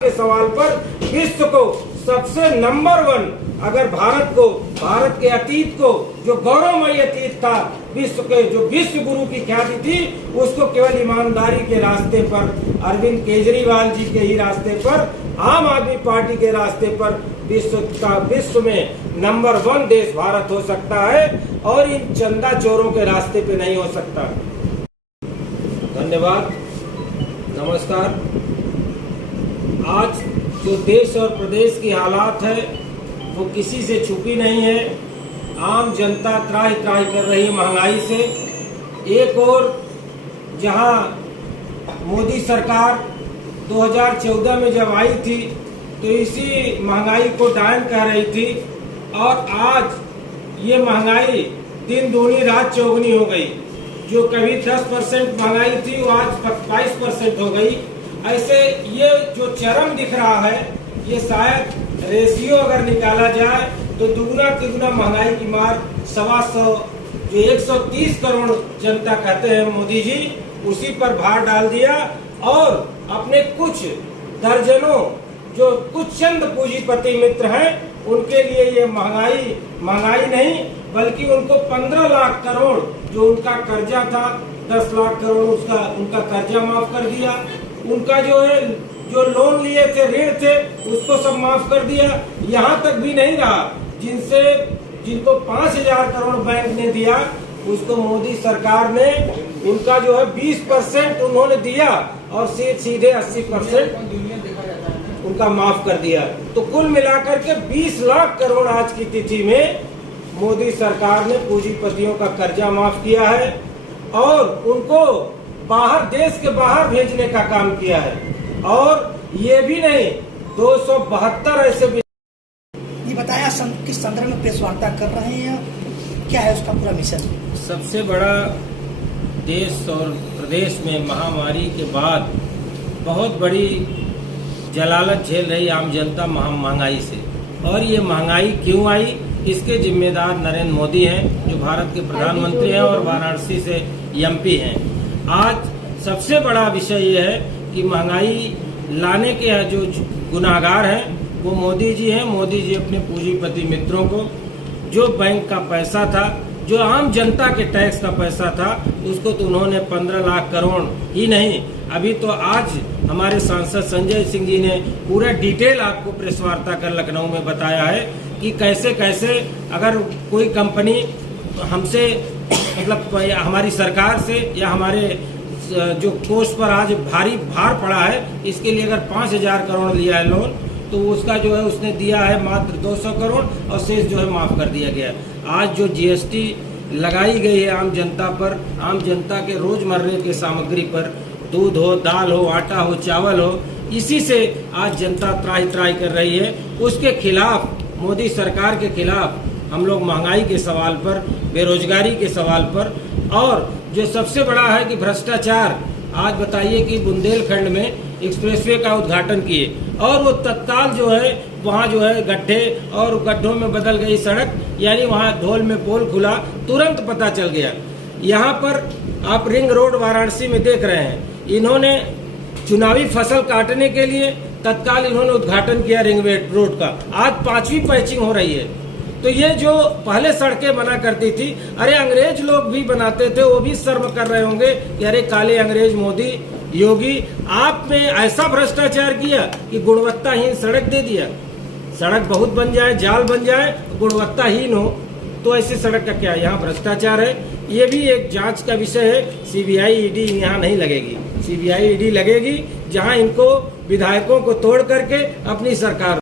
के सवाल पर विश्व को सबसे नंबर 1 अगर भारत के अतीत को जो गौरवमयी अतीत था, विश्व के जो विश्व गुरु की ख्याति थी, उसको केवल ईमानदारी के रास्ते पर, अरविंद केजरीवाल जी के ही रास्ते पर, आम आदमी पार्टी के रास्ते पर विश्व में नंबर 1 देश भारत हो सकता है और इन चंदा चोरों के रास्ते पे नहीं हो सकता। धन्यवाद, नमस्कार। आज जो देश और प्रदेश की हालात है वो किसी से छुपी नहीं है। आम जनता त्राहि त्राहि कर रही है महंगाई से। एक और जहां मोदी सरकार 2014 में जब आई थी तो इसी महंगाई को डायन कह रही थी और आज ये महंगाई दिन दूनी रात चौगुनी हो गई। जो कभी 10% महंगाई थी वो आज 22% हो गई। ऐसे ये जो चरम दिख रहा है, ये शायद रेशियो अगर निकाला जाए तो दुगुना तिगुना महंगाई की मार 125 जो 130 करोड़ जनता कहते हैं मोदी जी, उसी पर भार डाल दिया और अपने कुछ दर्जनों जो कुछ चंद पूंजीपति मित्र हैं उनके लिए ये महंगाई नहीं बल्कि उनको 15 लाख करोड़ जो उनका कर्जा था, 10 लाख करोड़ उनका कर्जा माफ कर दिया। उनका जो लोन लिए थे, ऋण थे, उसको सब माफ कर दिया। यहाँ तक भी नहीं रहा, जिनको 5000 करोड़ बैंक ने दिया उसको मोदी सरकार ने उनका जो है 20% उन्होंने दिया और सीधे 80% उनका माफ कर दिया। तो कुल मिलाकर के 20 लाख करोड़ आज की तिथि में मोदी सरकार ने पूंजीपतियों का कर्जा माफ किया है और उनको देश के बाहर भेजने का काम किया है। और ये भी नहीं, 272 ऐसे ये बताया किस संदर्भ में प्रेस वार्ता कर रहे हैं, क्या है उसका पूरा मिशन? सबसे बड़ा देश और प्रदेश में महामारी के बाद बहुत बड़ी जलालत झेल रही आम जनता महंगाई से। और ये महंगाई क्यों आई, इसके जिम्मेदार नरेंद्र मोदी हैं जो भारत के प्रधानमंत्री हैं और वाराणसी से एमपी हैं। आज सबसे बड़ा विषय ये है कि महंगाई लाने के जो गुनाहगार हैं वो मोदी जी हैं। मोदी जी अपने पूंजीपति मित्रों को जो बैंक का पैसा था, जो आम जनता के टैक्स का पैसा था, उसको तो उन्होंने 15 लाख करोड़ ही नहीं, अभी तो आज हमारे सांसद संजय सिंह जी ने पूरा डिटेल आपको प्रेस वार्ता कर लखनऊ में बताया है कि कैसे कैसे अगर कोई कंपनी हमसे मतलब हमारी सरकार से या हमारे जो कोष पर आज भारी भार पड़ा है, इसके लिए अगर 5000 करोड़ लिया है लोन तो उसका जो है उसने दिया है मात्र 200 करोड़ और शेष जो है माफ कर दिया गया। आज जो जीएसटी लगाई गई है आम जनता पर, आम जनता के रोजमर्रे के सामग्री पर, दूध हो, दाल हो, आटा हो, चावल हो, इसी से आज जनता त्राहि त्राहि कर रही है। उसके खिलाफ, मोदी सरकार के खिलाफ हम लोग महंगाई के सवाल पर, बेरोजगारी के सवाल पर, और जो सबसे बड़ा है कि भ्रष्टाचार। आज बताइए कि बुंदेलखंड में एक्सप्रेसवे का उद्घाटन किए और वो तत्काल जो है वहाँ जो है गड्ढे और गड्ढों में बदल गई सड़क, यानी वहाँ ढोल में पोल खुला, तुरंत पता चल गया। यहाँ पर आप रिंग रोड वाराणसी में देख रहे हैं, इन्होंने चुनावी फसल काटने के लिए तत्काल इन्होंने उद्घाटन किया रिंग रोड का। आज 5वीं पैचिंग हो रही है। तो ये जो पहले सड़कें बना करती थी, अरे अंग्रेज लोग भी बनाते थे, वो भी शर्म कर रहे होंगे कि अरे काले अंग्रेज मोदी योगी आपने ऐसा भ्रष्टाचार किया कि गुणवत्ताहीन सड़क दे दिया। सड़क बहुत बन जाए, जाल बन जाए, गुणवत्ताहीन हो तो ऐसी सड़क का क्या? यहाँ भ्रष्टाचार है। ये भी एक जांच का विषय है। सीबीआई ईडी यहाँ नहीं लगेगी। सीबीआई ईडी लगेगी जहाँ इनको विधायकों को तोड़ करके अपनी सरकार